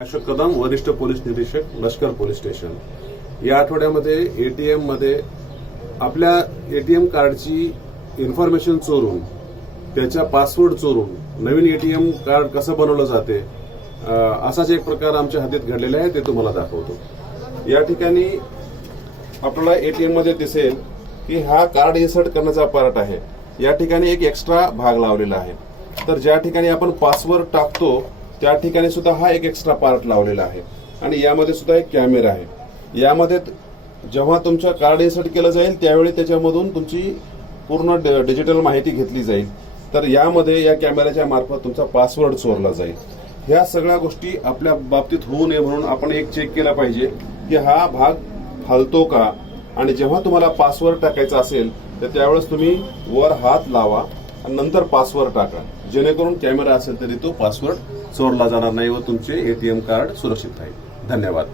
अशोक कदम, वरिष्ठ पोलीस निरीक्षक, लष्कर पोलीस स्टेशन। या आठवड्यामध्ये एटीएम मध्ये आपल्या एटीएम कार्डची इन्फॉर्मेशन चोरून, त्याचा पासवर्ड चोरून नवीन एटीएम कार्ड कसं बनवलं जाते असाच एक प्रकार आमच्या हद्दीत घडलेला आहे, ते तुम्हाला दाखवतो। या ठिकाणी आपल्याला एटीएम मध्ये दिसेल की हा कार्ड इन्सर्ट करण्याचा पार्ट आहे। या ठिकाणी एक एक्स्ट्रा भाग लावलेला आहे, तर ज्या ठिकाणी आपण पासवर्ड टाकतो त्या ठिकाणी सुद्धा हा एक एक्स्ट्रा पार्ट लावलेला आहे आणि यामध्ये सुद्धा एक कॅमेरा आहे। यामध्ये जेव्हा तुमचं कार्ड इन्सर्ट केलं जाईल त्यावेळी त्याच्यामधून तुमची पूर्ण डिजिटल माहिती घेतली जाईल, तर यामध्ये या कॅमेऱ्याच्या मार्फत तुमचा पासवर्ड चोरला जाईल। ह्या सगळ्या गोष्टी आपल्या बाबतीत होऊ नये म्हणून आपण एक चेक केला पाहिजे की हा भाग हलतो का, आणि जेव्हा तुम्हाला पासवर्ड टाकायचा असेल तर त्यावेळेस तुम्ही वर हात लावा आणि नंतर पासवर्ड टाका, जेणेकरून कॅमेरा असेल तरी तो पासवर्ड चोरला जाणार नाही व तुमचे एटीएम कार्ड सुरक्षित राहील। धन्यवाद।